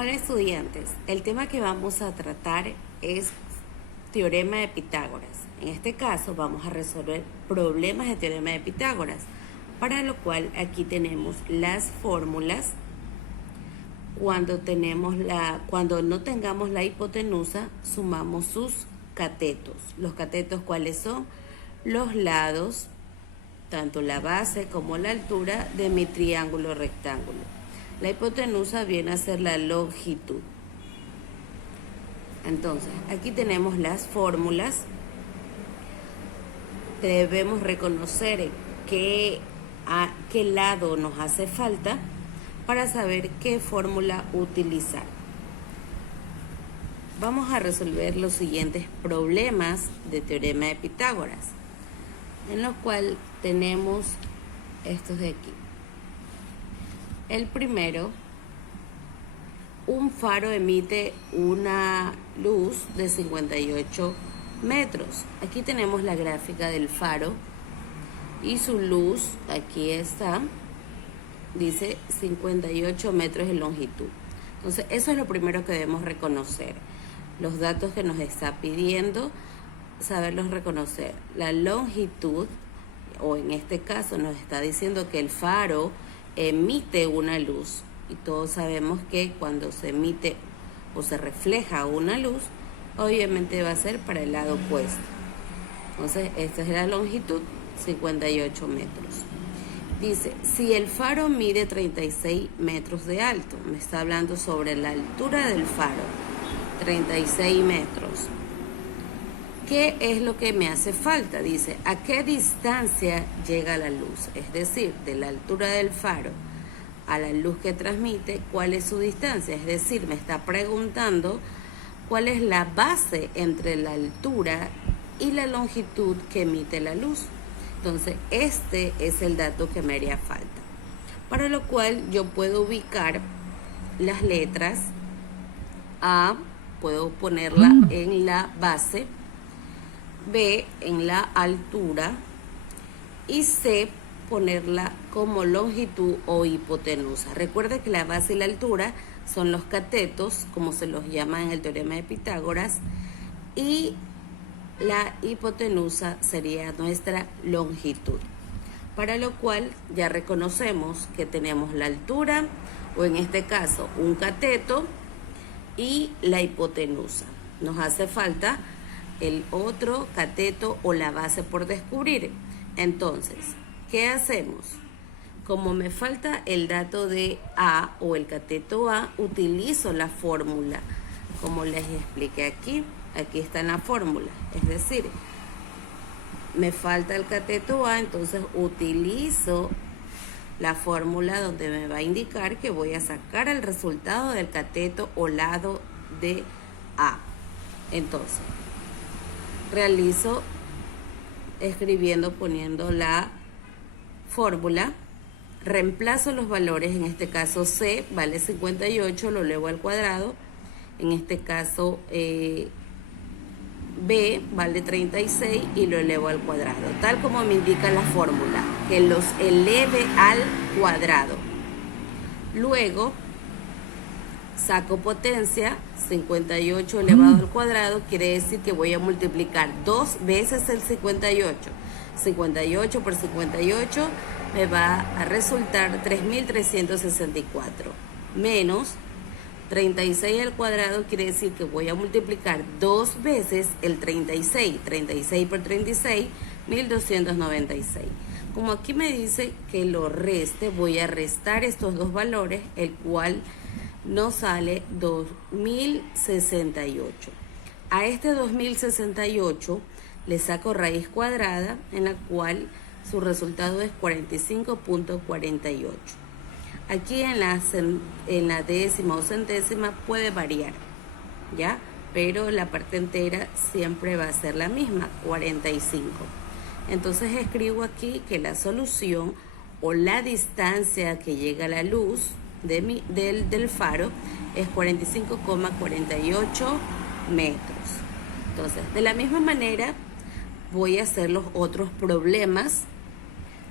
Hola estudiantes, el tema que vamos a tratar es teorema de Pitágoras. En este caso vamos a resolver problemas de teorema de Pitágoras, para lo cual aquí tenemos las fórmulas. Cuando no tengamos la hipotenusa, sumamos sus catetos. Los catetos, ¿cuáles son? Los lados, tanto la base como la altura de mi triángulo rectángulo. La hipotenusa viene a ser la longitud. Entonces, aquí tenemos las fórmulas. Debemos reconocer a qué lado nos hace falta para saber qué fórmula utilizar. Vamos a resolver los siguientes problemas de teorema de Pitágoras, en los cuales tenemos estos de aquí. El primero, un faro emite una luz de 58 metros. Aquí tenemos la gráfica del faro y su luz, aquí está, dice 58 metros de longitud. Entonces, eso es lo primero que debemos reconocer. Los datos que nos está pidiendo, saberlos reconocer. La longitud, o en este caso nos está diciendo que el faro emite una luz, y todos sabemos que cuando se emite o se refleja una luz, obviamente va a ser para el lado opuesto. Entonces, esta es la longitud, 58 metros. Dice, si el faro mide 36 metros de alto, me está hablando sobre la altura del faro, 36 metros. ¿Qué es lo que me hace falta? Dice, ¿a qué distancia llega la luz? Es decir, de la altura del faro a la luz que transmite, ¿cuál es su distancia? Es decir, me está preguntando cuál es la base entre la altura y la longitud que emite la luz. Entonces, este es el dato que me haría falta. Para lo cual yo puedo ubicar las letras. A, puedo ponerla en la base, B en la altura y C ponerla como longitud o hipotenusa. Recuerda que la base y la altura son los catetos, como se los llama en el teorema de Pitágoras, y la hipotenusa sería nuestra longitud. Para lo cual ya reconocemos que tenemos la altura, o en este caso un cateto, y la hipotenusa. Nos hace falta el otro cateto o la base por descubrir. Entonces, ¿qué hacemos? Como me falta el dato de A o el cateto A, utilizo la fórmula, como les expliqué aquí. Aquí está en la fórmula. Es decir, me falta el cateto A, entonces utilizo la fórmula donde me va a indicar que voy a sacar el resultado del cateto o lado de A. Entonces, realizo poniendo la fórmula, reemplazo los valores. En este caso C vale 58, lo elevo al cuadrado. En este caso B vale 36 y lo elevo al cuadrado, tal como me indica la fórmula, que los eleve al cuadrado. Luego saco potencia, 58 elevado al cuadrado, quiere decir que voy a multiplicar 2 veces el 58. 58 por 58 me va a resultar 3.364, menos 36 al cuadrado, quiere decir que voy a multiplicar 2 veces el 36. 36 por 36, 1.296. Como aquí me dice que lo reste, voy a restar estos dos valores, el cual nos sale 2.068. A este 2.068 le saco raíz cuadrada, en la cual su resultado es 45.48. Aquí en la décima o centésima puede variar, ¿ya? Pero la parte entera siempre va a ser la misma, 45. Entonces escribo aquí que la solución o la distancia que llega la luz del faro es 45,48 metros. Entonces, de la misma manera, voy a hacer los otros problemas.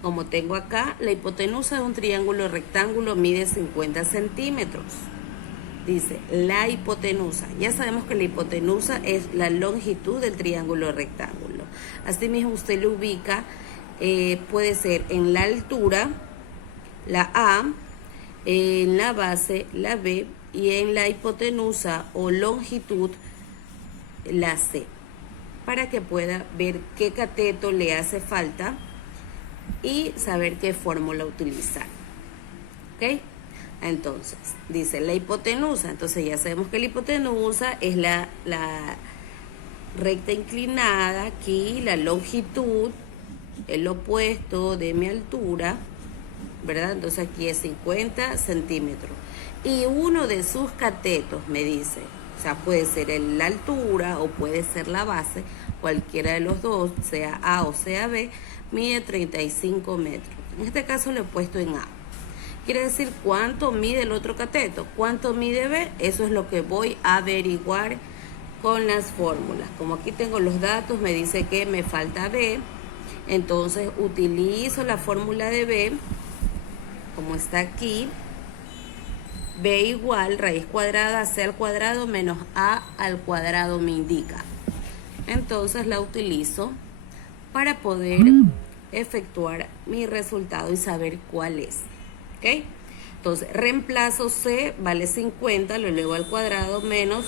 Como tengo acá, la hipotenusa de un triángulo rectángulo mide 50 centímetros. Dice, la hipotenusa. Ya sabemos que la hipotenusa es la longitud del triángulo rectángulo. Asimismo, usted lo ubica, puede ser en la altura, la A, en la base, la B, y en la hipotenusa o longitud, la C, para que pueda ver qué cateto le hace falta y saber qué fórmula utilizar. ¿Ok? Entonces, dice la hipotenusa. Entonces ya sabemos que la hipotenusa es la recta inclinada aquí, la longitud, el opuesto de mi altura, ¿verdad? Entonces aquí es 50 centímetros. Y uno de sus catetos me dice, o sea, puede ser la altura o puede ser la base, cualquiera de los dos, sea A o sea B, mide 35 metros. En este caso lo he puesto en A. Quiere decir cuánto mide el otro cateto, cuánto mide B, eso es lo que voy a averiguar con las fórmulas. Como aquí tengo los datos, me dice que me falta B, entonces utilizo la fórmula de B, como está aquí, B igual raíz cuadrada C al cuadrado menos A al cuadrado me indica. Entonces la utilizo para poder efectuar mi resultado y saber cuál es. ¿Ok? Entonces, reemplazo C, vale 50, lo elevo al cuadrado, menos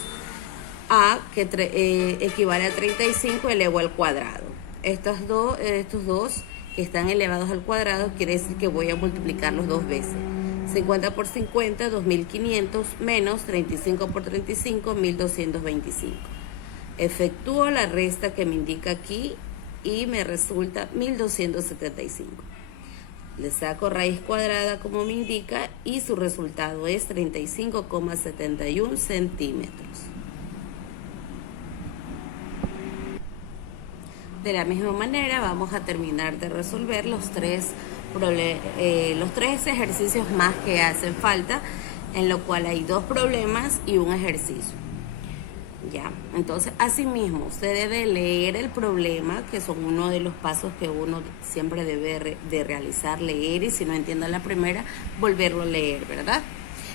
A, que equivale a 35, elevo al cuadrado. Estos dos que están elevados al cuadrado, quiere decir que voy a multiplicarlos dos veces. 50 por 50, 2500, menos 35 por 35, 1225. Efectúo la resta que me indica aquí y me resulta 1275. Le saco raíz cuadrada como me indica y su resultado es 35,71 centímetros. De la misma manera vamos a terminar de resolver los tres ejercicios más que hacen falta, en lo cual hay 2 problemas y un ejercicio. Ya, entonces asimismo usted debe leer el problema, que son uno de los pasos que uno siempre debe de realizar, leer, y si no entiende la primera, volverlo a leer, ¿verdad?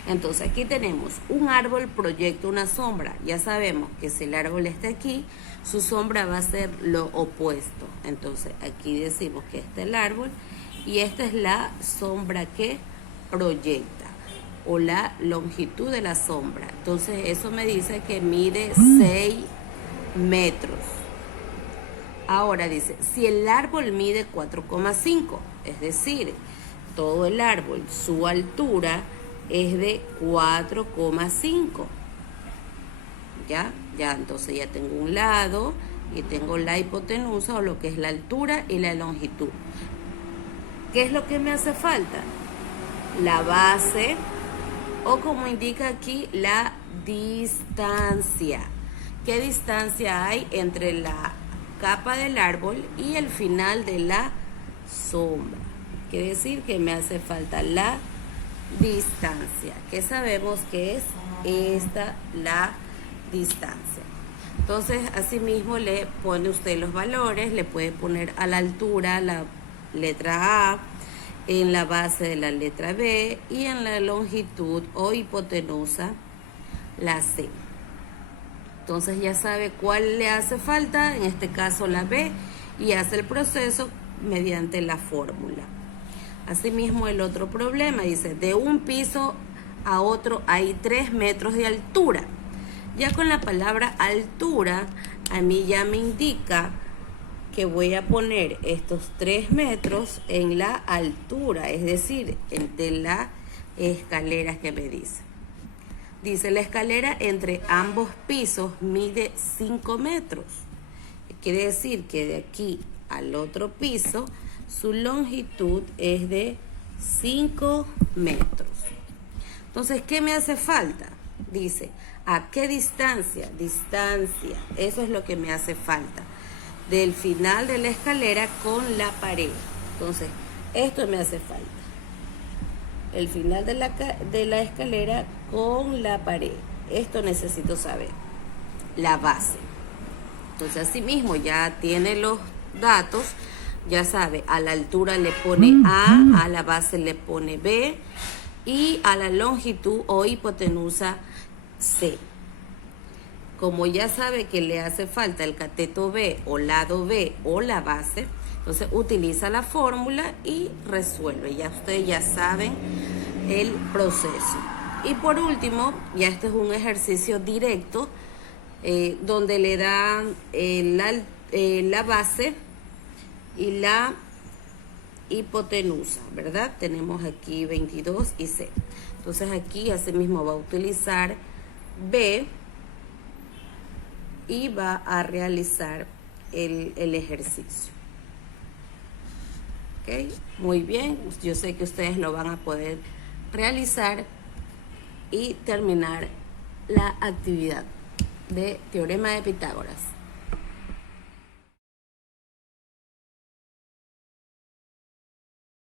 Entonces aquí tenemos un árbol proyecta una sombra. Ya sabemos que si el árbol está aquí, su sombra va a ser lo opuesto. Entonces aquí decimos que este es el árbol y esta es la sombra que proyecta, o la longitud de la sombra. Entonces eso me dice que mide 6 metros. Ahora dice, si el árbol mide 4,5, es decir, todo el árbol, su altura es de 4,5. Ya, entonces ya tengo un lado y tengo la hipotenusa, o lo que es la altura y la longitud. ¿Qué es lo que me hace falta? La base, o como indica aquí, la distancia. ¿Qué distancia hay entre la capa del árbol y el final de la sombra? Quiere decir que me hace falta la distancia, que sabemos que es esta la distancia. Entonces, asimismo le pone usted los valores, le puede poner a la altura la letra A, en la base de la letra B y en la longitud o hipotenusa la C. Entonces ya sabe cuál le hace falta, en este caso la B, y hace el proceso mediante la fórmula. Asimismo el otro problema dice, de un piso a otro hay 3 metros de altura. Ya con la palabra altura a mí ya me indica que voy a poner estos 3 metros en la altura, es decir, entre las escaleras que me dice. Dice, la escalera entre ambos pisos mide 5 metros. Quiere decir que de aquí al otro piso, su longitud es de 5 metros. Entonces, ¿qué me hace falta? Dice, ¿a qué distancia? Distancia, eso es lo que me hace falta. Del final de la escalera con la pared. Entonces, esto me hace falta. El final de la escalera con la pared. Esto necesito saber. La base. Entonces, asimismo, ya tiene los datos. Ya sabe, a la altura le pone A, a la base le pone B, y a la longitud o hipotenusa C. Como ya sabe que le hace falta el cateto B o lado B o la base, entonces utiliza la fórmula y resuelve. Ya ustedes ya saben el proceso. Y por último, ya este es un ejercicio directo donde le dan la base y la hipotenusa, ¿verdad? Tenemos aquí 22 y C. Entonces aquí asimismo va a utilizar B y va a realizar el ejercicio. ¿Ok? Muy bien, yo sé que ustedes lo van a poder realizar y terminar la actividad de teorema de Pitágoras.